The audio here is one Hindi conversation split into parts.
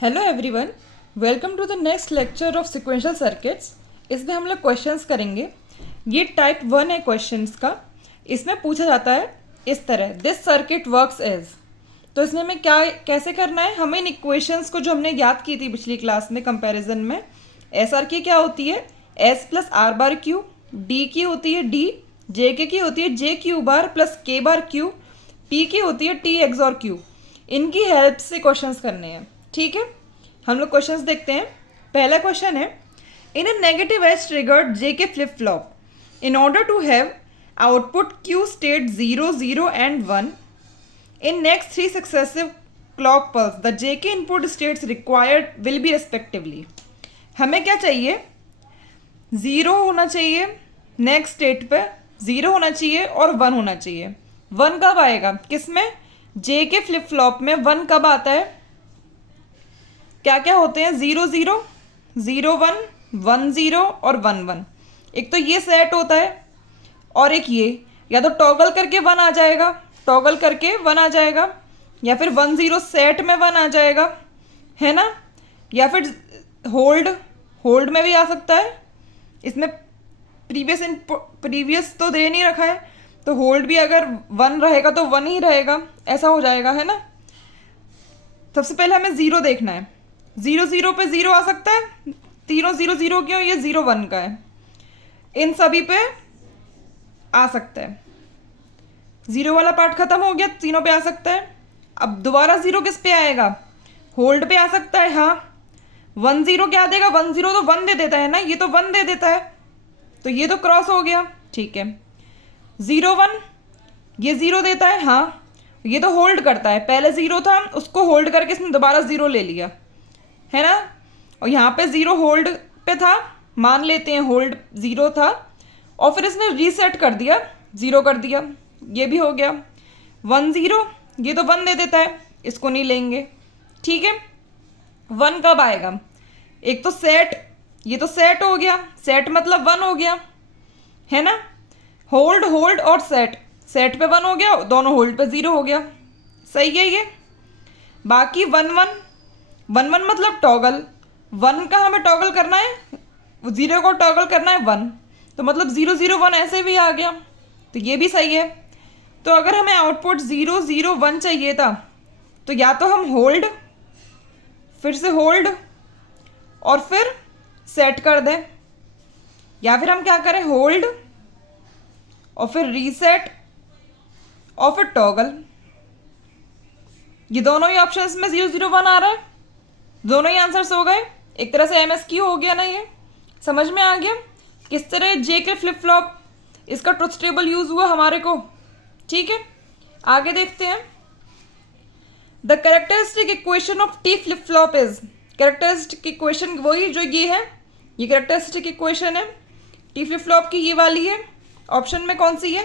Hello everyone, welcome to the next lecture of sequential circuits. इसमें हम लोग क्वेश्चंस करेंगे। ये टाइप 1 है क्वेश्चंस का। इसमें पूछा जाता है इस तरह, दिस सर्किट वर्क्स एज। तो इसमें हमें क्या कैसे करना है, हमें इन इक्वेशंस को जो हमने याद की थी पिछली क्लास में कंपैरिजन में, एस आर की क्या होती है S plus are bar Q, D की होती है डी, जे के की होती है जे क्यू बार प्लस के बार क्यू, टी की होती है टी एक्स और क्यू। इनकी हेल्प से क्वेश्चंस करने हैं। ठीक है, हम लोग क्वेश्चंस देखते हैं। पहला क्वेश्चन है, in a negative edge triggered J K flip flop, in order to have output Q state 0 0 and 1 in next 3 successive clock pulse, the J K input states required will be respectively. हमें क्या चाहिए, 0 होना चाहिए, नेक्स्ट स्टेट पे 0 होना चाहिए और 1 होना चाहिए। 1 कब आएगा, किसमें, जे के फ्लिप फ्लॉप में 1 कब आता है, क्या क्या होते हैं, 0 0 0 1 1 0 और 1 1। एक तो ये सेट होता है और एक ये, या तो टॉगल करके 1 आ जाएगा, टॉगल करके 1 आ जाएगा, या फिर 1 0 सेट में 1 आ जाएगा, है ना, या फिर होल्ड में भी आ सकता है। इसमें प्रीवियस तो दे नहीं रखा है, तो होल्ड भी अगर 1 रहेगा तो 1 ही रहेगा, ऐसा हो जाएगा, है ना। सबसे पहले हमें 0 देखना है, 0 0 पे 0 आ सकता है, तीनों 0 0 क्यों, ये 0 1 का है, इन सभी पे आ सकता है। 0 वाला पार्ट खत्म हो गया, तीनों पे आ सकता है। अब दोबारा 0 किस पे आएगा, होल्ड पे आ सकता है। हाँ, 1 0 क्या देगा, 1 0 तो 1 दे देता है ना, ये तो 1 दे देता है, तो ये तो क्रॉस हो गया। ठीक है, 0 1 ये 0 देता है, हाँ ये तो होल्ड करता है, पहले 0 था उसको होल्ड करके इसने दोबारा 0 ले लिया, है ना। और यहाँ पे 0 होल्ड पे था, मान लेते हैं होल्ड 0 था, और फिर इसने रीसेट कर दिया, 0 कर दिया, ये भी हो गया। 1 0 ये तो 1 दे देता है, इसको नहीं लेंगे। ठीक है, 1 कब आएगा, एक तो सेट, ये तो सेट हो गया, सेट मतलब 1 हो गया, है ना। होल्ड होल्ड और सेट, सेट पे 1 हो गया, दोनों होल्ड पे 0 हो गया, सही है ये। बाकी 1 1 1 1 मतलब टॉगल, 1 का हमें टॉगल करना है, 0 को टॉगल करना है 1, तो मतलब 0 0 1 ऐसे भी आ गया, तो ये भी सही है। तो अगर हमें आउटपुट 0 0 1 चाहिए था, तो या तो हम होल्ड, फिर से होल्ड और फिर सेट कर दें, या फिर हम क्या करें, होल्ड और फिर रीसेट और फिर टॉगल। ये दोनों ही ऑप्शंस में 0 0 1 आ रहा है, दोनों ही आंसर्स हो गए। एक तरह से MSQ हो गया ना, ये समझ में आ गया किस तरह जे के फ्लिप फ्लॉप इसका ट्रुथ टेबल यूज हुआ हमारे को। ठीक है, आगे देखते हैं। The characteristic equation of T flip flop is, characteristic equation वही जो ये है, ये कैरेक्टरिस्टिक इक्वेशन है टी फ्लिप फ्लॉप की, ये वाली है। ऑप्शन में कौन सी है,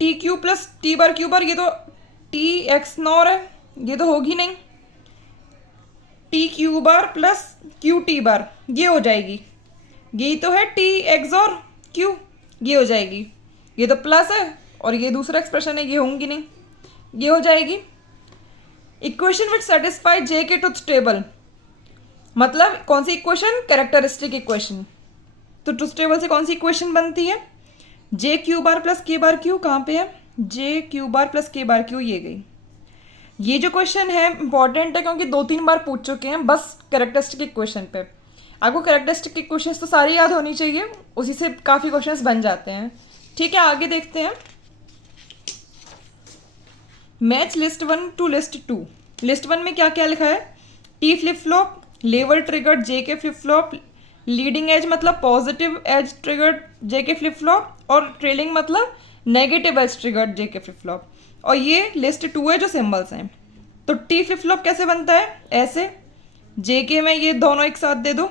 T Q plus T bar Q bar, ये तो टी एक्स नॉर है, ये तो होगी नहीं, T Q bar plus Q T bar ये हो जाएगी, यही तो है टी एक्स और क्यू, ये हो जाएगी, ये तो प्लस है और ये दूसरा एक्सप्रेशन है, ये होंगी नहीं, ये हो जाएगी। इक्वेशन विच सेटिस्फाई जे के ट्रुथ टेबल, मतलब कौन सी इक्वेशन, कैरेक्टरिस्टिक इक्वेशन। तो ट्रुथ टेबल से कौन सी इक्वेशन बनती है, जे क्यू बार प्लस के बार क्यू, कहाँ पे है, जे क्यू बार प्लस के बार क्यू, ये गई। ये जो क्वेश्चन है इंपॉर्टेंट है क्योंकि 2-3 बार पूछ चुके हैं बस कैरेक्टरिस्टिक इक्वेशन पे। आपको कैरेक्टरिस्टिक इक्वेशंस तो सारी याद होनी चाहिए, उसी से काफ़ी क्वेश्चंस बन जाते हैं। ठीक है, आगे देखते हैं। Match list 1 to list 2। List 1 में क्या क्या लिखा है, T flip flop, level triggered J K flip flop, leading edge मतलब positive edge triggered J K flip flop, और ट्रेलिंग मतलब negative edge triggered J K flip flop. और ये लिस्ट 2 है जो सिंबल्स हैं। तो टी फ्लिप फ्लॉप कैसे बनता है, ऐसे, जे के में ये दोनों एक साथ दे दो,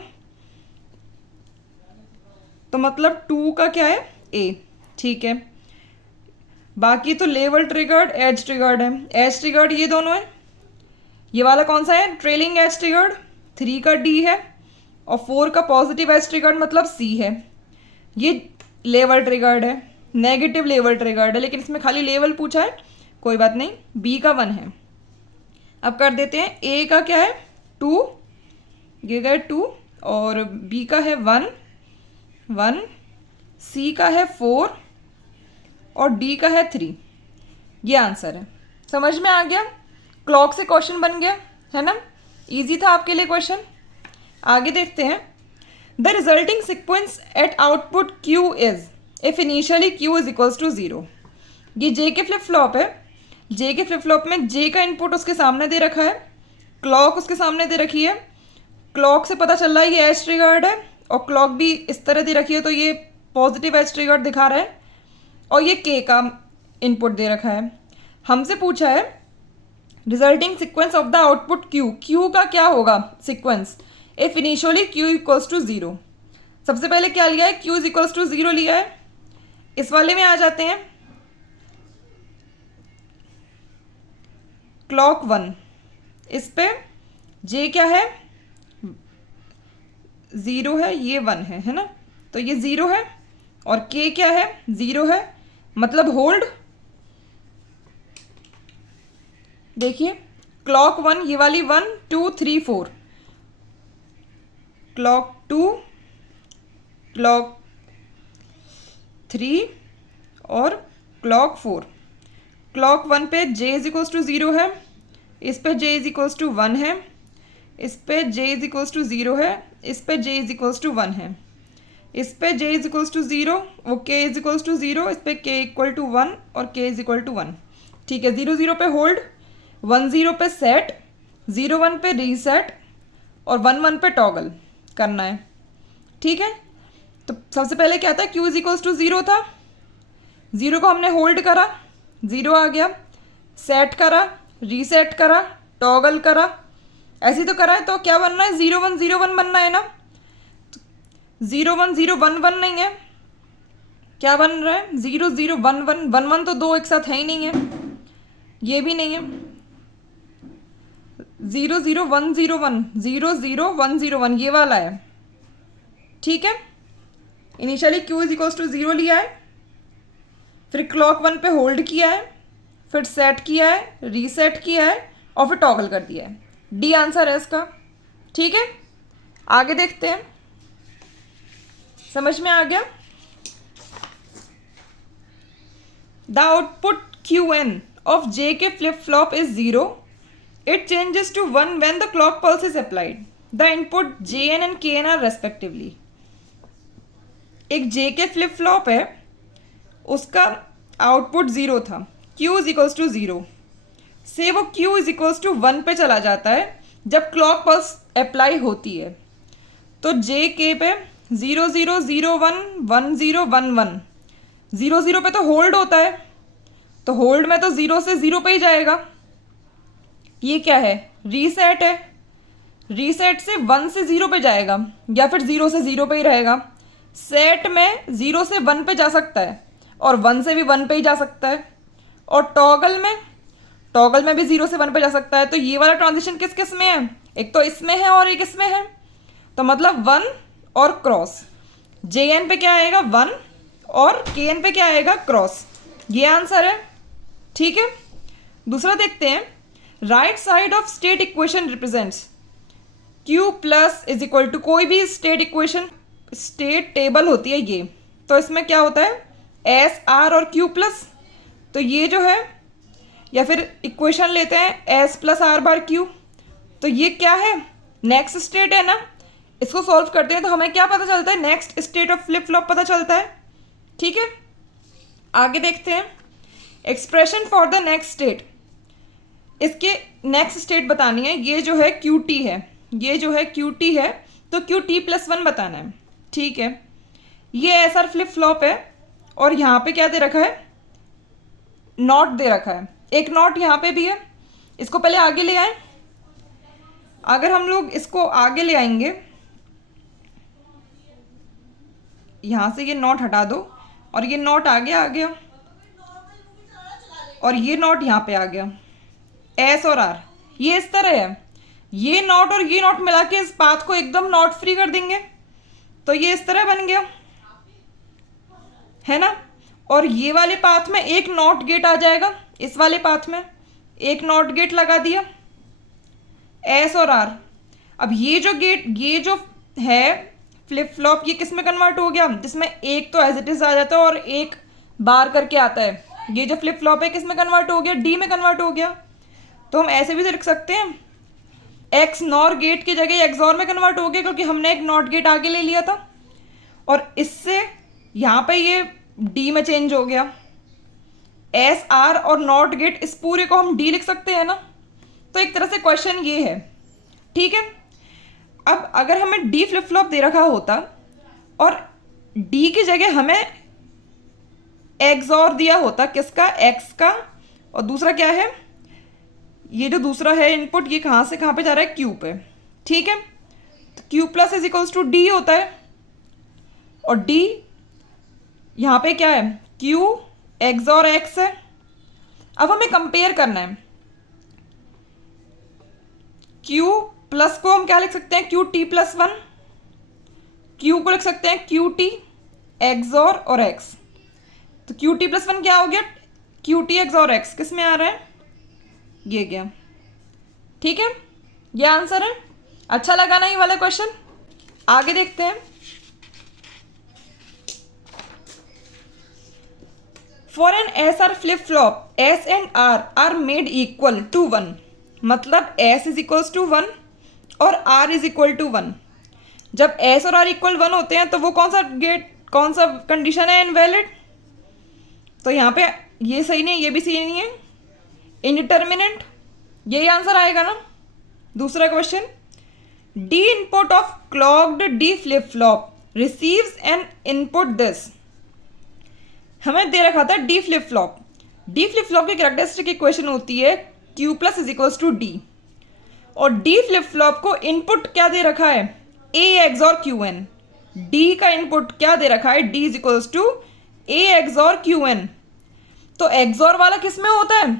तो मतलब 2 का क्या है, ए। ठीक है, बाकी तो लेवल ट्रिगर्ड एज ट्रिगर्ड है, एज ट्रिगर्ड ये दोनों है, ये वाला कौन सा है, ट्रेलिंग एज ट्रिगर्ड, 3 का डी है, और 4 का पॉजिटिव एज ट्रिगर्ड मतलब सी है। ये लेवल ट्रिगर्ड है, नेगेटिव लेवल ट्रिगर्ड है, लेकिन इसमें खाली लेवल पूछा है, कोई बात नहीं, बी का 1 है। अब कर देते हैं, ए का क्या है, 2, ये गए 2, और बी का है 1 1, सी का है 4 और डी का है 3। ये आंसर है। समझ में आ गया? क्लॉक से क्वेश्चन बन गया है ना, इजी था आपके लिए क्वेश्चन। आगे देखते हैं। The resulting sequence at output Q is if initially Q is equals to 0। ये जे के फ्लिप फ्लॉप है। जे के फ्लिप फ्लॉप में जे का इनपुट उसके सामने दे रखा है, क्लॉक उसके सामने दे रखी है। क्लॉक से पता चल रहा है ये एज ट्रिगर्ड है, और क्लॉक भी इस तरह दे रखी है तो ये पॉजिटिव एज ट्रिगर्ड दिखा रहा है, और ये के का इनपुट दे रखा है। हमसे पूछा है resulting sequence of the output Q, Q का क्या होगा sequence if initially Q equals to 0। सबसे पहले क्या लिया है, क्यू इज इक्वल्स टू 0 लिया है। इस वाले में आ जाते हैं। क्लॉक 1, इस पे जे क्या है 0 है, ये 1 है ना, तो ये 0 है, और के क्या है 0 है, मतलब होल्ड। देखिए क्लॉक 1 ये वाली 1 2 3 4, क्लॉक 2, क्लॉक 3 और क्लॉक 4। क्लॉक 1 पे j इज इक्वल्स टू 0 है, इस पे j इज इक्वल्स टू 1 है, इस पे j इज इक्वल्स टू 0 है, इस पे j इज इक्वल्स टू 1 है, इस पे j इज इक्वल्स टू 0, वो k इज इक्वल्स टू 0, इस पे k इक्वल टू 1 और k इज इक्वल टू 1। ठीक है, 0 0 पे होल्ड, 1 0 पे सेट, 0 1 पे रीसेट और 1 1 पे टॉगल करना है। ठीक है, तो सबसे पहले क्या था, q इज इक्वल्स टू 0 था, 0 को हमने होल्ड करा, 0 आ गया, सेट करा, रीसेट करा, टॉगल करा, ऐसे तो करा है, तो क्या बनना है 0 1 0 1 बनना है ना। 0 1 0 1 1 नहीं है, क्या बन रहा है 0 0 1 1 1 1, तो दो एक साथ है ही नहीं है, ये भी नहीं है। 0 0 1 0 1 0 0 1 0 1 ये वाला है। ठीक है, initially q is equals to 0 लिया है, फिर क्लॉक 1 पे होल्ड किया है, फिर सेट किया है, रीसेट किया है और फिर टॉगल कर दिया है। डी आंसर है इसका। ठीक है, आगे देखते हैं। समझ में आ गया? The output QN of JK flip flop is 0. It changes to 1 when the clock pulse is applied. The input JN and KN are respectively. एक JK flip flop है, उसका आउटपुट 0 था, Q इज इक्वल्स टू 0 से वो Q इज इक्वल्स टू 1 पे चला जाता है जब क्लॉक पल्स अप्लाई होती है। तो JK पे 0 0 0 1 1 0 1 1, 0 0 पे तो होल्ड होता है, तो होल्ड में तो 0 से 0 पे ही जाएगा। ये क्या है, रीसेट है, रीसेट से 1 से 0 पे जाएगा या फिर 0 से 0 पे ही रहेगा। सेट में 0 से 1 पे जा सकता है और 1 से भी 1 पे ही जा सकता है, और टॉगल में भी 0 से 1 पे जा सकता है। तो ये वाला ट्रांजिशन किस किस में है, एक तो इसमें है और एक इसमें है, तो मतलब 1 और क्रॉस। JN पे क्या आएगा 1 और KN पे क्या आएगा क्रॉस। ये आंसर है। ठीक है, दूसरा देखते हैं। Right side of state equation represents Q plus is equal to, कोई भी स्टेट इक्वेशन स्टेट टेबल होती है ये, तो इसमें क्या होता है S R और Q प्लस, तो ये जो है, या फिर इक्वेशन लेते हैं S प्लस R बार Q, तो ये क्या है नेक्स्ट स्टेट है ना। इसको सॉल्व करते हैं तो हमें क्या पता चलता है, next state of flip flop पता चलता है। ठीक है, आगे देखते हैं। Expression for the next state, इसके नेक्स्ट स्टेट बतानी है। ये जो है QT है, ये जो है QT है, तो QT प्लस 1 बताना है। ठीक है, ये SR फ्लिप फ्लॉप है और यहाँ पे क्या दे रखा है, नॉट दे रखा है, एक नॉट यहाँ पे भी है। इसको पहले आगे ले आए, अगर हम लोग इसको आगे ले आएंगे, यहाँ से ये नॉट हटा दो और ये नॉट आगे आ गया और ये नॉट यहाँ पे आ गया, S और R ये इस तरह है। ये नॉट और ये नॉट मिला के इस पाथ को एकदम नॉट फ्री कर देंगे, तो ये इस तरह बन गया है ना। और ये वाले पाथ में एक नॉट गेट आ जाएगा, इस वाले पाथ में एक नॉट गेट लगा दिया, S और R। अब ये जो है फ्लिप फ्लॉप, ये किस में कन्वर्ट हो गया, जिसमें एक तो एज इट इज आ जाता है और एक बार करके आता है। ये जो फ्लिप फ्लॉप है किस में कन्वर्ट हो गया, डी में कन्वर्ट हो गया। तो हम ऐसे भी लिख सकते हैं, एक्स नॉर गेट की जगह एक्सॉर में कन्वर्ट हो गया, क्योंकि हमने एक नॉट गेट आगे ले लिया था, और इससे यहाँ पे ये डी में चेंज हो गया। एस आर और नॉट गेट, इस पूरे को हम डी लिख सकते हैं ना। तो एक तरह से क्वेश्चन ये है, ठीक है। अब अगर हमें डी फ्लिप फ्लॉप दे रखा होता और डी की जगह हमें एक्सॉर दिया होता, किसका, एक्स का, और दूसरा क्या है, ये जो दूसरा है इनपुट, ये कहाँ से कहाँ पे जा रहा है, क्यू पे, ठीक है। तो Q plus is equals to D होता है, और डी यहाँ पे क्या है, क्यू एक्स और एक्स है। अब हमें कंपेयर करना है, क्यू प्लस को हम क्या लिख सकते हैं, Q T plus one, Q को लिख सकते हैं क्यू टी एक्स और एक्स। तो क्यू टी प्लस वन क्या हो गया, क्यू टी एक्स और एक्स, किस में आ रहा है, ये गया, ठीक है। ये आंसर है। अच्छा लगा ना ये वाला क्वेश्चन। आगे देखते हैं। For an S R flip flop S and R made equal to one, मतलब S is equals to one और R is equal to one. जब एस और आर इक्वल वन होते हैं तो वो कौन सा कंडीशन है, इनवैलिड। तो यहाँ पे ये सही नहीं, ये भी सही नहीं है, इनडिटर्मिनेंट, यही आंसर आएगा ना। दूसरा question, D input of clocked D flip flop receives an input this. हमें दे रखा था D flip flop. D flip flop की कैरेक्टरिस्टिक इक्वेशन होती है Q plus is equals to D, और डी फ्लिप फ्लॉप को इनपुट क्या दे रखा है, ए एक्स और क्यू एन। डी का इनपुट क्या दे रखा है, D is equals to A X और क्यू एन। तो एक्सॉर वाला किस में होता है,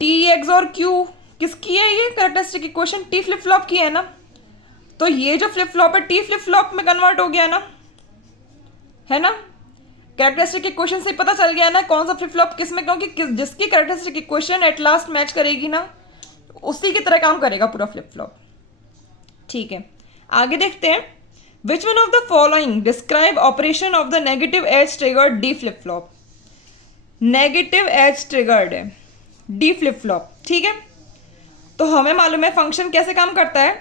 टी एक्स और क्यू, किसकी है ये characteristic equation, T flip flop की है ना। तो ये जो फ्लिप फ्लॉप है टी फ्लिप फ्लॉप में कन्वर्ट हो गया ना, है ना। कैरेक्टरिस्टिक इक्वेशन से पता चल गया ना कौन सा फ्लिप फ्लॉप किस में, क्योंकि जिसकी characteristic equation at last match करेगी ना, उसी की तरह काम करेगा पूरा फ्लिप फ्लॉप, ठीक है। आगे देखते हैं, which one of the following describe operation of the negative edge triggered D flip flop. Negative edge triggered है डी फ्लिप फ्लॉप, ठीक है। तो हमें मालूम है फंक्शन कैसे काम करता है,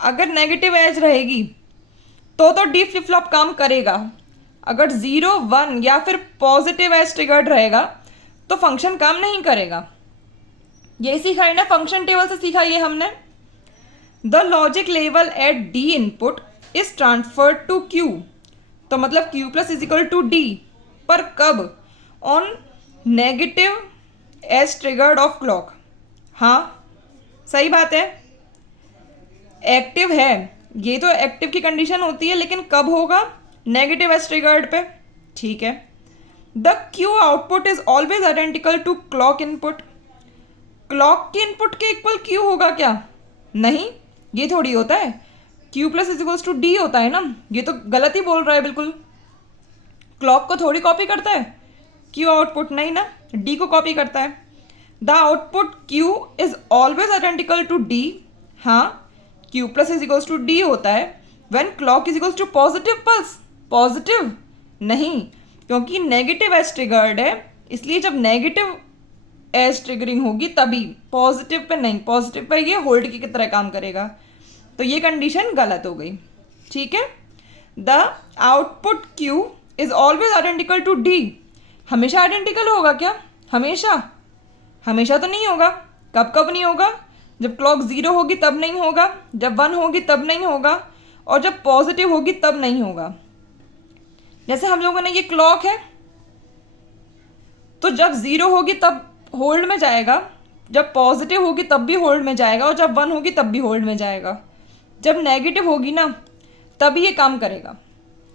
अगर नेगेटिव एज रहेगी तो डी फ्लिप फ्लॉप काम करेगा, अगर 0 1 या फिर पॉजिटिव एज ट्रिगर्ड रहेगा तो फंक्शन काम नहीं करेगा। यही सीखा है ना, फंक्शन टेबल से सीखा ये हमने। The logic level at D input is transferred to Q, तो मतलब Q plus is equal to D, पर कब, on negative edge triggered of clock. हाँ सही बात है, एक्टिव है, ये तो एक्टिव की कंडीशन होती है, लेकिन कब होगा, नेगेटिव एज ट्रिगर्ड पे, ठीक है। The Q output is always identical to clock input. Clock के इनपुट के इक्वल क्यू होगा क्या, नहीं, ये थोड़ी होता है, Q plus is equals to D होता है ना, ये तो गलत ही बोल रहा है बिल्कुल। क्लॉक को थोड़ी कॉपी करता है क्यू आउटपुट, नहीं ना, डी को कॉपी करता है। The output Q is always identical to D, हाँ Q plus is equals to D होता है when clock is equals to positive pulse. Positive नहीं, क्योंकि नेगेटिव एज ट्रिगर्ड है, इसलिए जब नेगेटिव एज ट्रिगरिंग होगी तभी, पॉजिटिव पे नहीं, पॉजिटिव पे ये होल्ड की तरह काम करेगा, तो ये कंडीशन गलत हो गई, ठीक है। The output Q is always identical to D, हमेशा आइडेंटिकल होगा क्या, हमेशा तो नहीं होगा। कब कब नहीं होगा, जब क्लॉक 0 होगी तब नहीं होगा, जब 1 होगी तब नहीं होगा, और जब पॉजिटिव होगी तब नहीं होगा। जैसे हम लोगों ने ये क्लॉक है, तो जब 0 होगी तब होल्ड में जाएगा, जब पॉजिटिव होगी तब भी होल्ड में जाएगा, और जब 1 होगी तब भी होल्ड में जाएगा। जब नेगेटिव होगी ना तभी ये काम करेगा।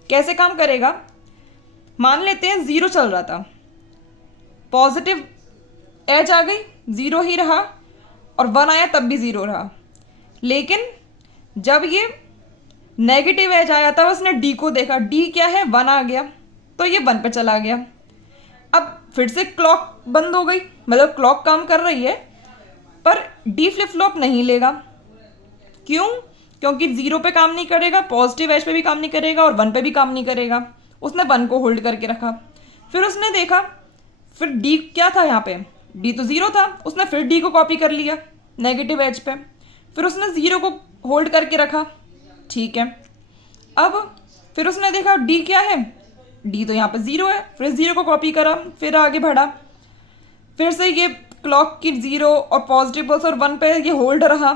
कैसे काम करेगा, मान लेते हैं 0 चल रहा था, पॉजिटिव एज आ गई, 0 ही रहा, और 1 आया तब भी 0 रहा। लेकिन जब ये नेगेटिव एज आया था, उसने डी को देखा, डी क्या है, 1 आ गया, तो ये 1 पे चला गया। अब फिर से क्लॉक बंद हो गई, मतलब क्लॉक काम कर रही है पर डी फ्लिप फ्लॉप नहीं लेगा, क्यों? क्योंकि 0 पे काम नहीं करेगा, पॉजिटिव एज पे भी काम नहीं करेगा और 1 पे भी काम नहीं करेगा। उसने 1 को होल्ड करके रखा। फिर उसने देखा, फिर डी क्या था यहाँ पे, डी तो 0 था, उसने फिर डी को कॉपी कर लिया नेगेटिव एज पे। फिर उसने 0 को होल्ड करके रखा, ठीक है। अब फिर उसने देखा डी क्या है, डी तो यहाँ पे 0 है, फिर 0 को कॉपी करा, फिर आगे बढ़ा। फिर से ये क्लॉक की 0 और पॉजिटिव पल्स और 1 पे ये होल्ड रहा,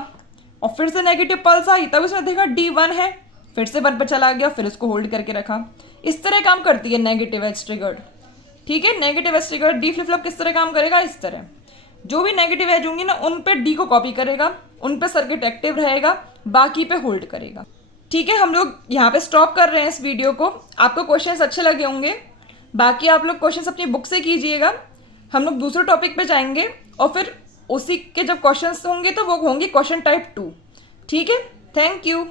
और फिर से नेगेटिव पल्स आई, तब उसने देखा डी 1 है, फिर से 1 पर चला गया, फिर उसको होल्ड करके रखा। इस तरह काम करती है नेगेटिव एज ट्रिगर्ड, ठीक है। Negative edge triggered D flip flop किस तरह काम करेगा, इस तरह। जो भी नेगेटिव एज होंगी ना, उन पे डी को कॉपी करेगा, उन पे सर्किट एक्टिव रहेगा, बाकी पे होल्ड करेगा, ठीक है। हम लोग यहाँ पे स्टॉप कर रहे हैं इस वीडियो को। आपको क्वेश्चंस अच्छे लगे होंगे, बाकी आप लोग क्वेश्चंस अपनी बुक से कीजिएगा। हम लोग दूसरे टॉपिक पे जाएंगे, और फिर उसी के जब क्वेश्चंस होंगे तो वो होंगे क्वेश्चन टाइप 2, ठीक है। Thank you.